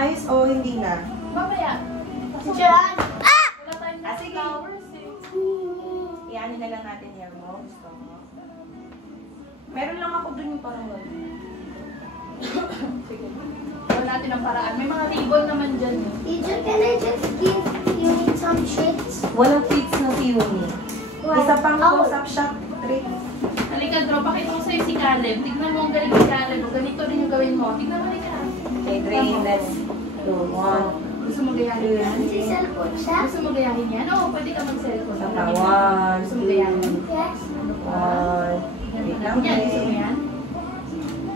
maayos o hindi na? Mamaya. Diyan. Wala tayong sige. flowers eh. Iyanin na lang natin yan mo. Gusto mo? Meron lang ako dun yung parang wala. Sige. Gawin natin ang paraan. May mga ribbon naman dyan. Teacher, can I just give you some shades? Walang treats na si Yumi. Why? Isa pang Oh. close-up shot treat. Halika, Dro. Pakita ko sa'yo si Caleb. Tignan mo ang galing ni Caleb. Ganito rin yung gawin mo. Tignan mo rin ka. Okay, Dre, let's do one. Gusto mo gayahin yan? Si cellphone siya? Gusto mo gayahin yan? Oo, pwede ka mag-cellphone. Saka one, Gusto mo two, gayahin? Yes. one. Wait lang, Yan, gusto mo Dre. yan?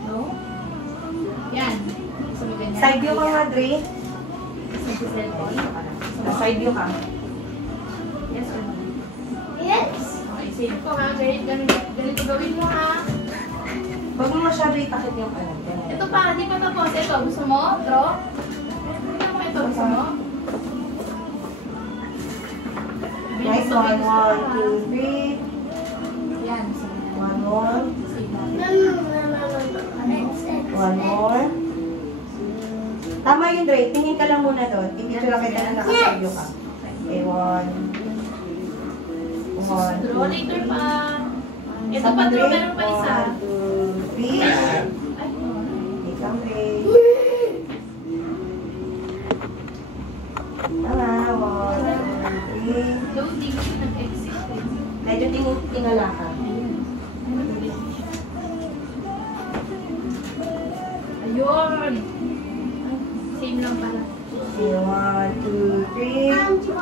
No? Yan. Gusto mo ganyan? Side view ka nga, Dre. Gusto mo cellphone? Side view ka. Yes or no? Yes. Okay, sige po ha. Ganito gawin mo ha. Huwag mo masyado itakit yung ano. ganyan. Ito pa, di pa tapos. Ito, gusto mo? Draw? Ito mo ito, gusto mo? Nice one, one, two, three. Yan, gusto mo yan. One more. No, no, no, no, no, no. One more. Tama yun, Dre. Tingin ka lang muna doon. Pipicture lang kita na nakaside view ka. Okay, one. One, two, Draw later pa. Ito Isa pa, draw. Dre. Meron pa isa. One, two, three. Ay, Wait lang, Dre. Tama. One, two, three. loading. Nag-exit. Medyo tingala ka. Ayun. Same lang pala. Okay, one, two, three. Isa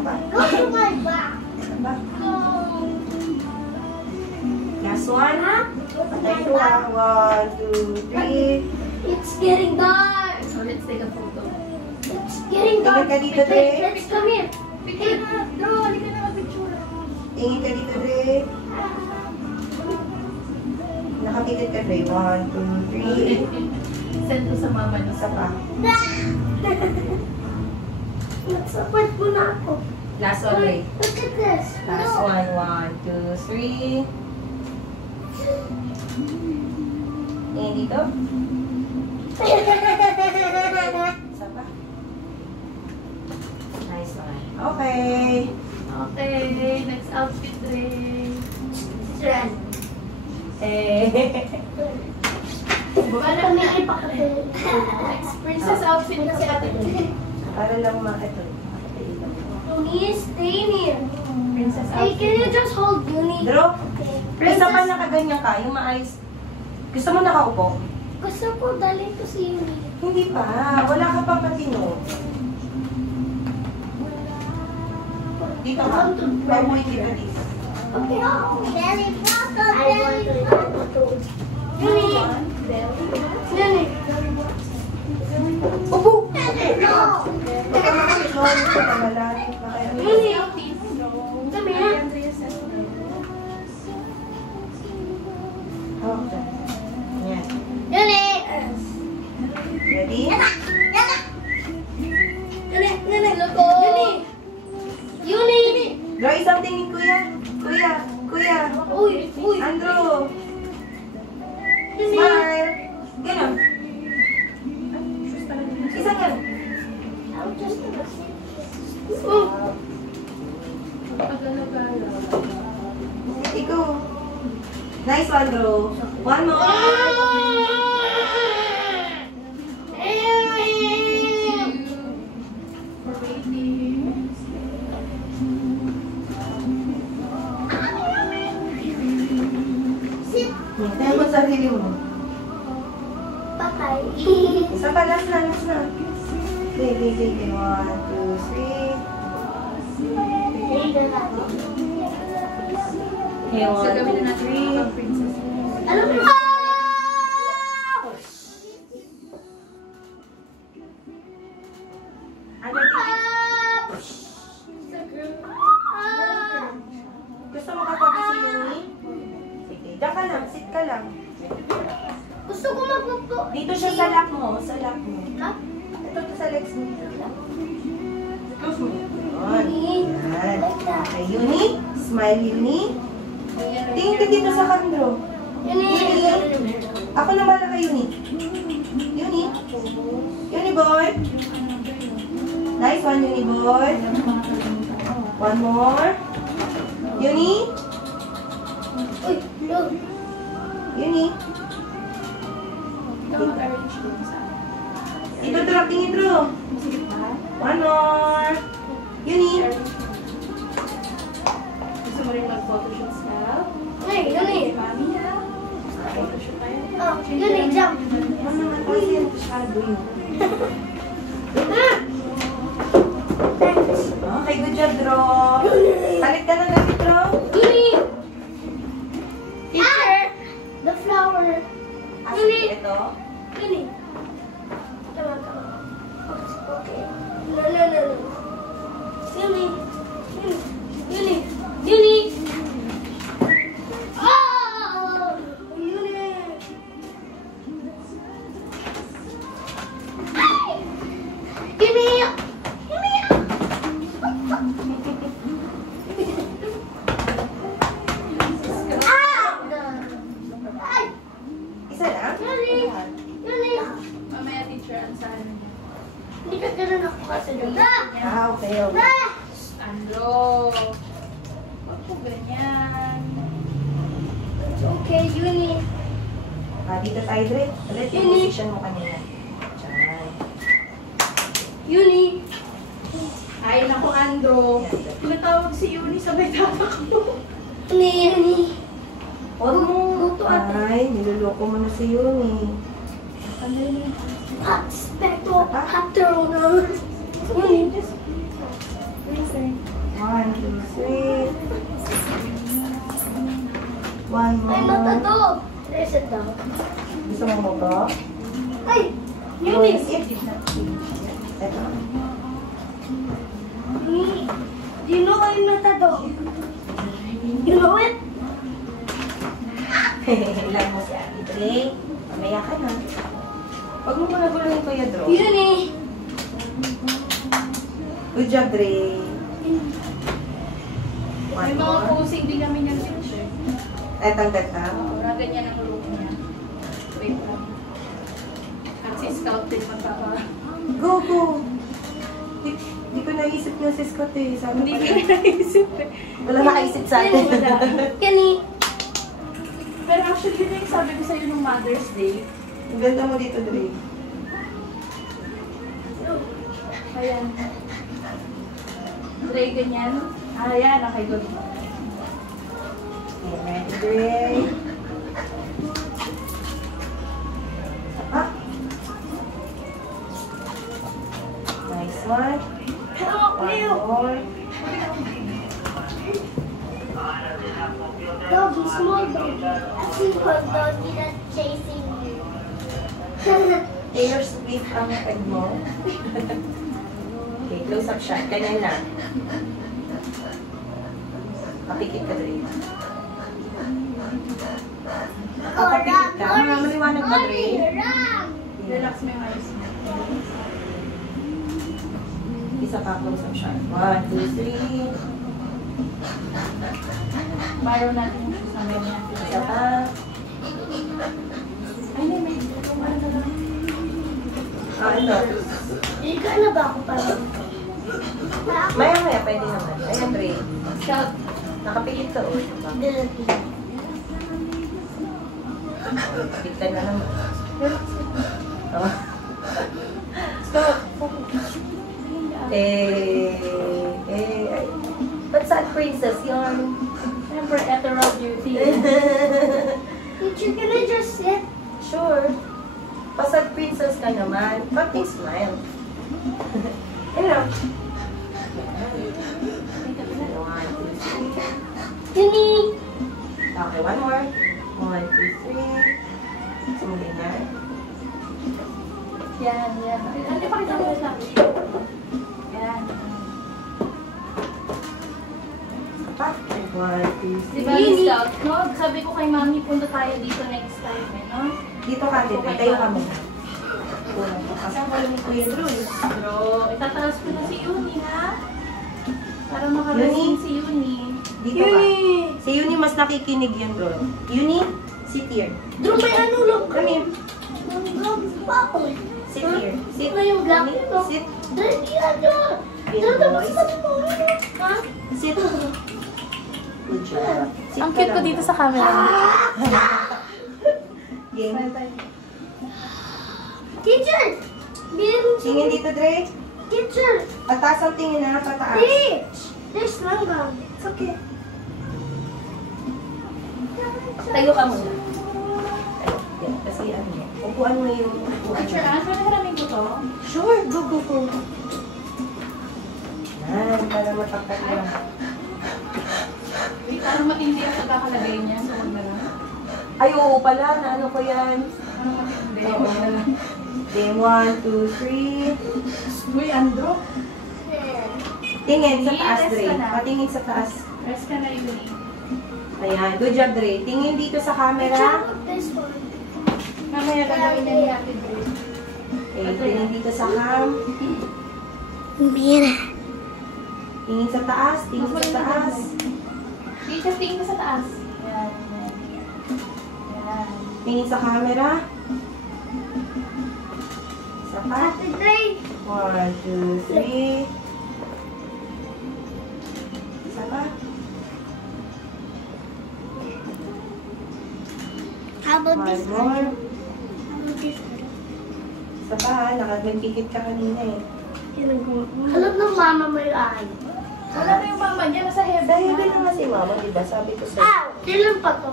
pa. Go to my back. Isa pa. Go. Last one. Patay ko ah. One, two, three. It's getting dark. So, let's take a photo. It's getting Tingin dark. ka dito, Dre. Let's come here. Picture na. Draw. Halika na mag-picture. Tingin ka dito, Dre. Nakapikit ka, Dre. One, two, three. Send ko sa mama niyo. Isa pa. Nag-support mo na ako. Last one, Dre. Look at this. Last No. one. One, two, three. Tingin dito. Isa pa. Nice one. Okay. Okay. Next outfit, Ray. Trend. Para Kami na. ipakapit. Next princess outfit na si ate. Para lang ito. Uni, stay here. Princess Hey, outfit. can you just hold Uni? Dro, Okay. isa pa nakaganyan ka, yung maayos. Gusto mo nakaupo? Gusto ko dali ko si Uni. Hindi pa. Wala ka pang matino. Dito ka. Pamuhin dito dito. Okay. Belly button, belly button. Uni. Uni. Upo! No. Teka makakilon. Teka malalim. Uni. Come here. Okay. Yan. Uni. Ready? Uni. Look. Uni. Uni. Draw isang tingin, kuya. Kuya. Kuya. Uy. Uy. Andrew. Smile. Ganon. Isang yan. I'm just Ikaw. Nice one, Drew. One more. Hintayin mo sarili mo. Patay. Isa pa, last na. Okay. One, two, three. Okay, So, one, gawin two, na natin three. ang princess. Ano ba? Other thing. Gusto mo katabi si Yumi? Sige, diyan ka lang, sit ka lang. Gusto ko magpupo. Dito siya sa lap mo, Ha? Ito sa legs mo. Close mo. Uni. Yan. Okay, Yumi. Smile, Yumi. Tingin ka dito sa kandro. Uni. Ako naman na kay Yumi. Yumi. Uniboy. Nice one, Uniboy. One more. Uni. Uy, look. Uni. Ito, drop. Tingin, Drew. One more. Uni. Gusto mo rin mag-photoshoot style? Hey, Yuni. Mami ha? Photoshoot tayo. Oh, Yuni, jump. Ano naman kasi yan? Masyado yun. Thanks. Okay, good job, Drew. Palit ka na gamit, Drew. Yuni. Teacher. The flower. Yuni. Ito. Yuni. Tama, tama. Okay. No, no, no, no. Yuni. Yuni. Yuni. Yuni. Oh! Yuni. Ay! Yuni. Yuni. Ah! Ay! Isa lang? Yuni. Yuni. Mamaya teacher, ang saan niya? Hindi ka ganun ako kasi doon. Ah, okay, okay. Ah! Andro! Huwag po ganyan. It's okay, Yuni. Ah, dito tayo, Dre. Ulit yung Yuni. position mo kanina. Diyan. Yuni. Ay, naku, Andro. Tinatawag si Yuni sa may tatakbo. Yuni. Huwag mo. Luto ate. Ay, niluloko mo na si Yuni. Hot spectro. Hot throne. Yuni. 1, 2, 3. One Ay, more. mata to. Reset daw. Gusto mo mo ba? Ay! Yuni. Ito. Yuni. Do you know what mata to? You know it? Ilan mo si Ate Dre. Mamaya ka na. Huwag mo muna guluhin Kuya Dro. Yuni. Good job, Dre. May One mga more. posing din kami ng teacher. Etang gata. Wala ganyan ang look niya. Wait lang. At si Scout din magkaka. Go, go. Di ko naisip yung si Scott eh. Sabi Hindi ko ko naisip eh. wala nakaisip sa atin. Wala. Yuni. Pero actually, yun yung sabi ko sa'yo nung Mother's Day. Ang ganda mo dito, Dre. Ayan. Dre, ganyan. Ah, yan. Okay, good. Ayan, Dre. Ah. Nice one. Help One you. more. Doggy, small doggy. A simple doggy that's chasing you. Taylor Swift ang peg mo. Okay, close up shot. Ganyan lang. Kapikit ka, Dre. Kapikit ka. Maliwanag ba, Dre? Relax mo yung eyes mo. Isa pa, close up shot. 1, 2, 3. Borrow natin yung shoes na may natin. Isa pa. Ay, may ano na lang. Ah, ito. Ika na ba ako parang? Maya-maya, pwede naman. Ayan, Dre. Scout. Nakapikit ka, oh. Dirty. Kapikit ka na naman. Oh. Stop. Ay. Ba't sad princess yun? Siyempre, ethereal beauty. Teacher, can I just sit? Sure. Pasad princess ka naman. Konting smile. Ayun. 1, 2, 3. Yuni. Okay, one more. 1, 2, 3. Sumuli na. Yan, yan. Ano pa kita mo lang? Yan. Pa. 1, 2, Di 3. ba, Miss Scout? No? Sabi ko kay Mami, punta tayo dito next time, eh, no? Dito ka, dito. Tayo ka muna. Kasama ko yung Kuya Drew. Bro, itataas ko na si Yuni, ha? Para makalasing Yuni? si Yuni. Dito ka. Si Yuni mas nakikinig yun, bro. Yuni, sit here. Drew, may ano lang. Come here. Doggy pa ako. Sit here. Sit. Ito yung black Sit. nito. Sit. Dali yan dyan. Good boy. Ha? Sit. Good job. Sit Ang ka cute ko lang. dito sa camera. Game. Teacher! Meron si... Tingin dito, Dre. Teacher! Pataas ang tingin na, pataas. Teach! There's langgam. It's okay. Tayo ka muna. Yeah, kasi ano, upuan mo yung upuan. Teacher Anne, pwede haramin ko to? Sure, go, go, go. Yan, para mapagkakala. Wait, parang matindi ang pagkakalagay niya. So, wag na lang. Ay, oo pala, na ano ko yan. Parang matindi. Oo. Wag na lang. Game 1, 2, 3. Uy, Andro. Tingin sa taas, Yes, Dre. ka na. Patingin sa taas. Rest ka na, Evelyn. Ayan, good job, Dre. Tingin dito sa camera. This one. Mamaya gagawin niya ni Ate Dre. Okay, tingin dito sa cam. Mira. Tingin sa taas, tingin sa taas. Teacher, tingin ka sa taas. Yan, yan. Yan. Tingin sa camera. Isa pa. Ate Dre. 1, 2, 3. Isa pa. How about this One more. one? How about this one? Isa pa, nakagagpikit ka kanina eh. Alam ng mama mo yung ay. Wala na yung mama niya. Nasa heaven. Sa heaven na nga si mama, diba? Sabi ko sa'yo. Ow! Kailan pa to?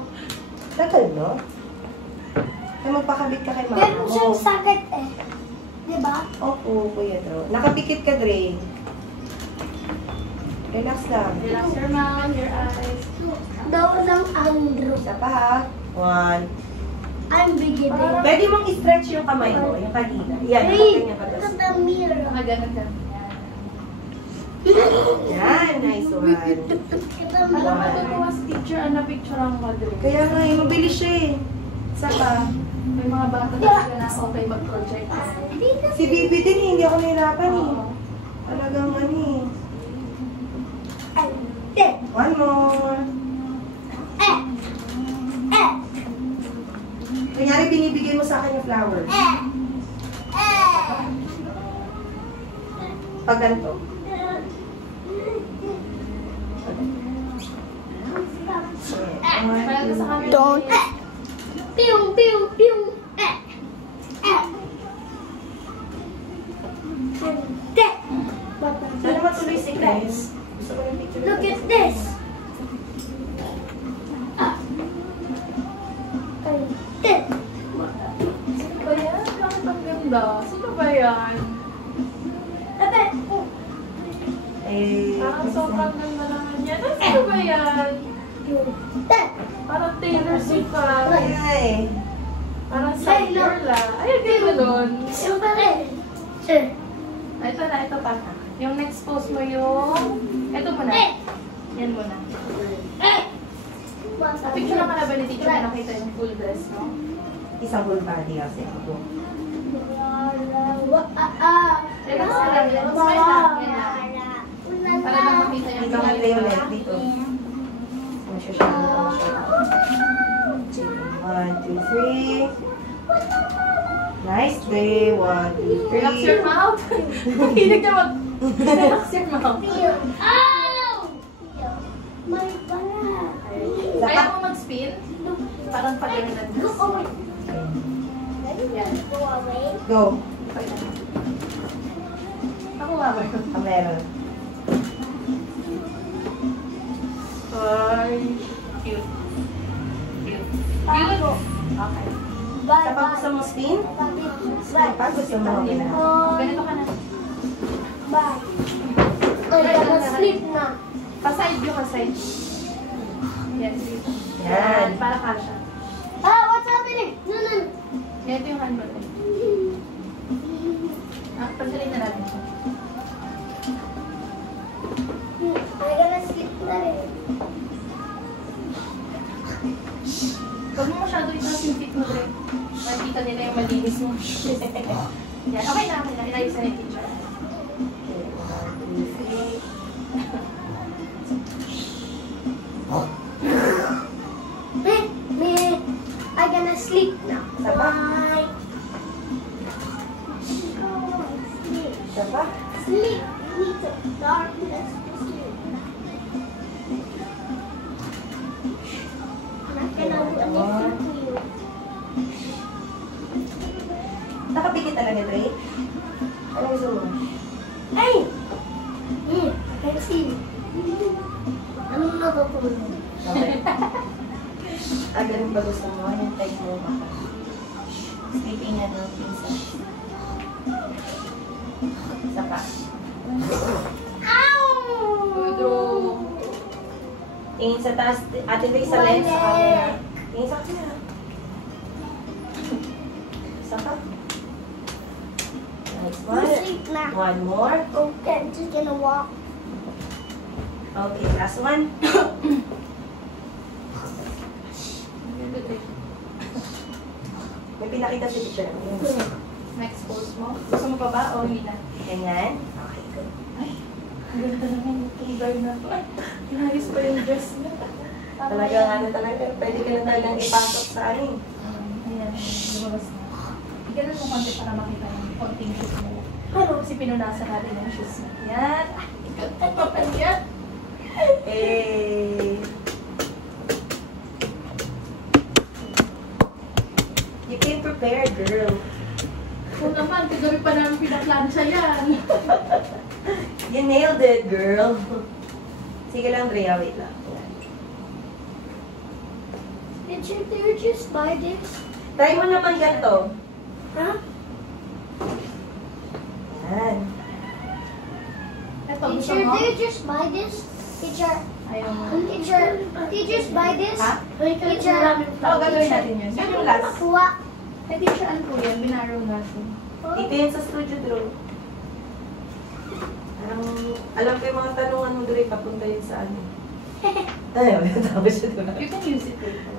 Tagal, no? Kaya magpakabit ka kay mama Meron mo. siyang sakit eh. Diba? Opo, Kuya Dro. Nakapikit ka, Dre. Relax lang. Relax your mouth, your eyes. Daw ng Andrew. Isa pa ha. 1. I'm beginning. Pwede mong i-stretch yung kamay mo, yung kanina. Yan, Hey, nakaganyan ka look tapos. at the mirror. Nakaganon ka. Yan, nice one. Ito Alam mo, matutuwa si teacher. Ano, picture ang Dre. Kaya nga, mabilis siya eh. Isa pa. May mga bata talaga na okay mag-project. Si Bibi din, hindi ako nahirapan eh. Oo. Talagang ano eh. Eh, One more. eh, eh, Kunyari, binibigay mo sa akin yung flower. eh. Pag ganito. Parang sa camera. Don't. Pew, pew, pew. Sana matuloy si Chris. Gusto ko yung picture. Look at this. Sino ba yan? Bakit ang ganda? Sino ba yan? Eh, Parang sobrang ganda naman yan. Ay, sino ba yan? Parang Taylor Swift pa. Ay. Parang side girl ah. Ay, ang ganda nun. Ah, ito na, ito pa. Yung next post mo yung... Ito muna. Yan muna. Picture lang ka na ba ni teacher na nakita yung full dress, no? Isang whole body kasi ako. Relax ka lang yan. Smile lang. Yan lang. Para lang makita yung Dito kay Leonet, dito. Masyasya dito, masyasya. 1, 2, 3. Nice day. 1, 2, 3. Relax your mouth. Hilig na mag... Relax your mouth. Kaya mo mag-spin? Parang pag-ilan ng dress. Yan. Go. Ako nga ba yun? Camera. Ay, cute. Cute. Cute. Okay. Sa pag gusto mo spin? Spin pa. Gusto mo okay na. Ganito ka na. Bye. Sleep na. Pa-side view ka, side. Yan. Yan. Para kasha. What's happening? No. Yan, ito yung handbag. Pagsalin na natin siya. I'm gonna sleep na rin. Huwag mo masyado itaas yung feet mo, Dre. Makikita nila yung malinis mo. Yan, okay na. Inayos na yung teacher. I'm gonna sleep now. Saba? Bye. Isa pa? Sleep. We need the darkness to sleep. I'm not gonna do anything to you. Nakapikit talaga, Dre? Ano gusto mo? Hey! I can see you. Anong natutulog? Okay. Ganun ba gusto mo? Yung type mo baka. Sleeping na daw, pinsa. Isa pa. Ow! Tingin sa taas, ate Dre sa lens, sa camera. Tingin sa camera. Isa pa. Next You one. sleep now. One more. Okay, I'm just gonna walk. Okay, last one. May pinakita si teacher. Ma-expose mo? Gusto mo pa ba o hindi na? Ganyan. Okay, good. Ay, ang ganda naman yung tulgar na to. Ay, pinayos pa yung dress niya. Talaga, ano talaga, pwede ka na talagang ipasok sa ano. Ayan, lumabas na. Ganun mo konti para makita yung konting shoes mo. Ano? Kasi pinunasan natin yung shoes mo. Yan. Yan. Eh, you came prepared, girl. Oo naman, kagabi pa namin pinaklansya yan. You nailed it, girl. Sige lang, Drea, wait lang. Did you just buy this? Try mo naman ganito. Huh? Yan. Eto, gusto Teacher, mo? did you just buy this? Teacher, Ayaw mo. teacher, did you just buy this? Ha? Teacher, Oo, gagawin natin yun. Yan yung last. nakuha. Eh, di siya ano po yan, binaraw natin. Dito yun sa studio, Drew. Alam ko yung mga tanungan mo, Dre, papunta yun sa ano. Ay, tapos siya, diba? You can use it later.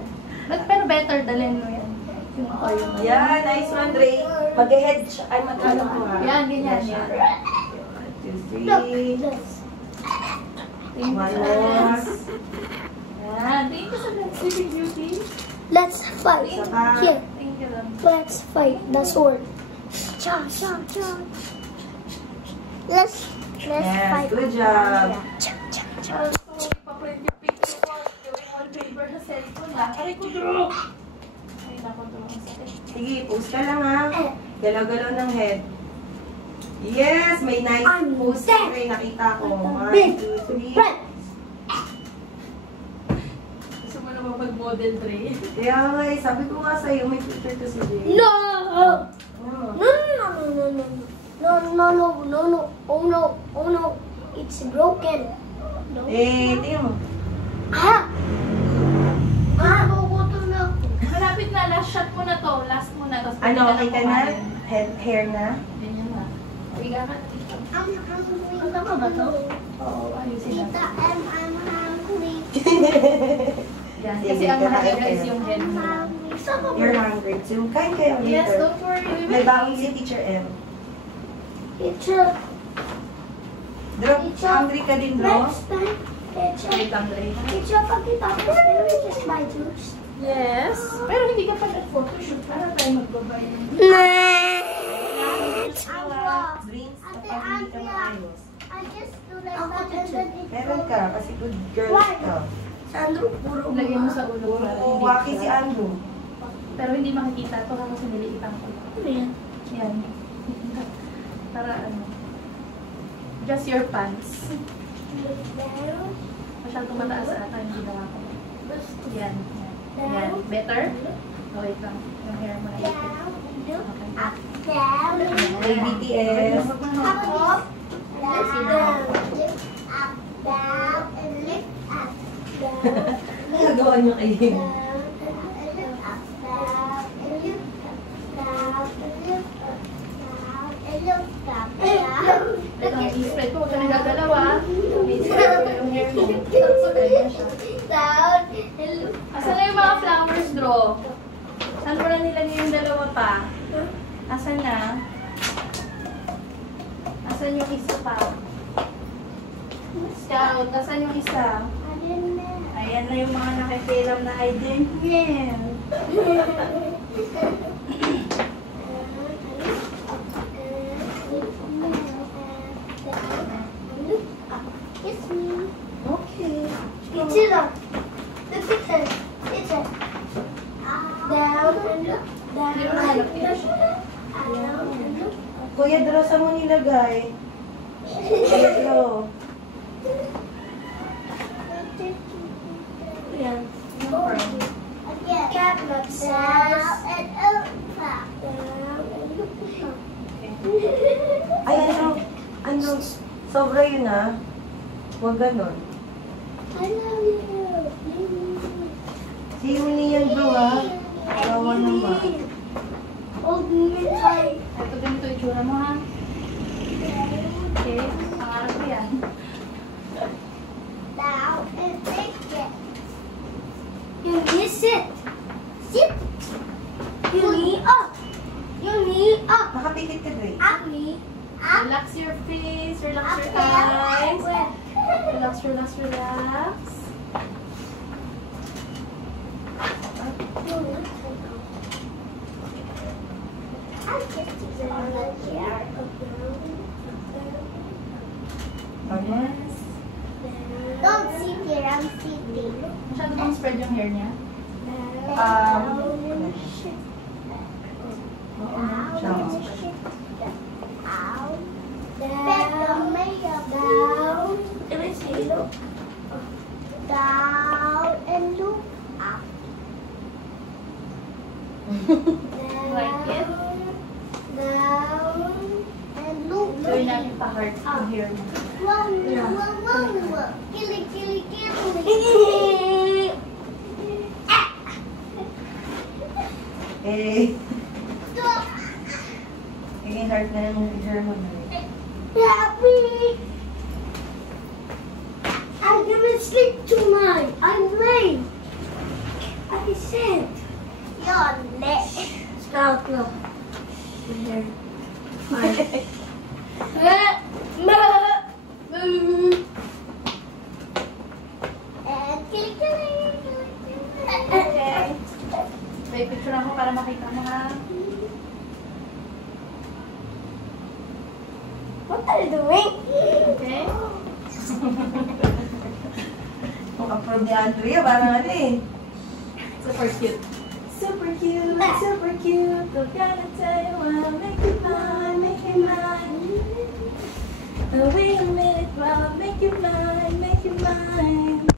Pero better dalhin mo yan. Yung oil mo. Yan, nice one, Dre. Mag-head siya. Ay, mag-ano ko ha. Yan, ganyan, siya. yan. 1, 2, 3. Look, this. Thank you One sa more. lens. Yan, thank you sa lens. Sleeping Beauty. Let's fight. Here, Thank you lang. let's fight the sword. Cha, cha, cha. Let's Yes, fight. good job. Cha, cha, cha. Also, ipaprint yung picture ko. Gawin wallpaper sa cellphone na. Aray ko, Drew! Ay, naku, Drew. Ang sakit. Sige, pose ka lang ha. Galaw-galaw ng head. Yes, may nice I'm pose. dead. Dre, nakita ko. 1, Big 2, 3. friend. Gusto mo naman mag-model, Dre? Kaya nga eh, sabi ko nga sa'yo, may picture to si Dre. No! Ano? No, no, no, no, no, no. No, no, no, no, no. Oh no, oh no. It's broken. No. Eh, tingnan mo. Ah! Ah, bubutol na ako. Malapit na, last shot mo na to. Last mo na. Tapos Ano, okay ka na? kumain. Hair na? Ganyan na. Higa ka. I'm Tama ba to? Oo, ayusin Tita, natin. I'm hungry. Yan. Sige, Kasi ang kakain mahalaga ka is na. yung head mo. You're hungry too. Kain kayo later. Yes, don't worry. May baon si Teacher M. Teacher, Drop, hungry ka din, bro? next time, teacher, Wait lang, Dre. teacher, pagkitapos, can we just buy juice? Yes. Pero hindi ka pa nag-photoshoot para tayo magbabay. Next! Drinks Ate kapag hindi ka Andrea. maayos. I just do like that and then it Meron ka, kasi good girl Why? ka. Andrew, puro Lagyan mo sa ulo Puro para hindi waki si Andrew. Pero hindi makikita ito kasi niliitan ko. Yan. Yan. Para ano. Just your pants. Masyadong mataas ata yung ginawa ko. Yan. Yan. Better? Oh, wait lang. Yung hair mo na ipit. Okay. ABTS. Wag mo na. Up, down, lift up, down, and lift up, down. Nagawa niyo kayo. Ito ang i-spread ko. Huwag ka nagagalaw ah. I-spread ko yung hair mo. Tapos ganyan siya. Asan na yung mga flowers, Dro? Saan mo na nilagay yung dalawa pa? Asan na? Asan yung isa pa? Scout, asan yung isa? Ayan na yung mga nakikilam na identity. Kuya Dro, saan mo nilagay? Kuya Dro. Ayan. Yung pearl. Cat says and Elsa. Ay, ano, sobra yun ah. Huwag ganon. I love you. Si Uni yan bro ah. Kawawa naman. Hold me tight. Ito ganito itsura mo ha. Okay. Pangarap ko yan. Now and take it. You need sit. Sit. You need up. You need up. Nakapikit ka, Dre. Up. Me. Up. Relax your face. Relax your Okay. eyes. Well, Relax, relax, relax. I'll get to the chair. Yes. Don't sit here. I'm sitting. Masyado bang spread yung hair niya? Down and look up. Like it? Down and look Gawin natin pa-heart yung hair mo. Wow, wow, wow, wow. Killy, killy, killy. Eh, Stop. naging heart na yung hair mo na. Happy. I'm gonna sleep tonight. I'm late. I said. You're late. Stop, no. Here. Okay. May picture ako para makita mo ha. What are you doing? Okay? Kung approve ni Andrea, parang ano eh. Super cute. Super cute, super cute. We're gonna tell you I'll make you mine, make you mine. Wait a minute, while I make you mine, make you mine.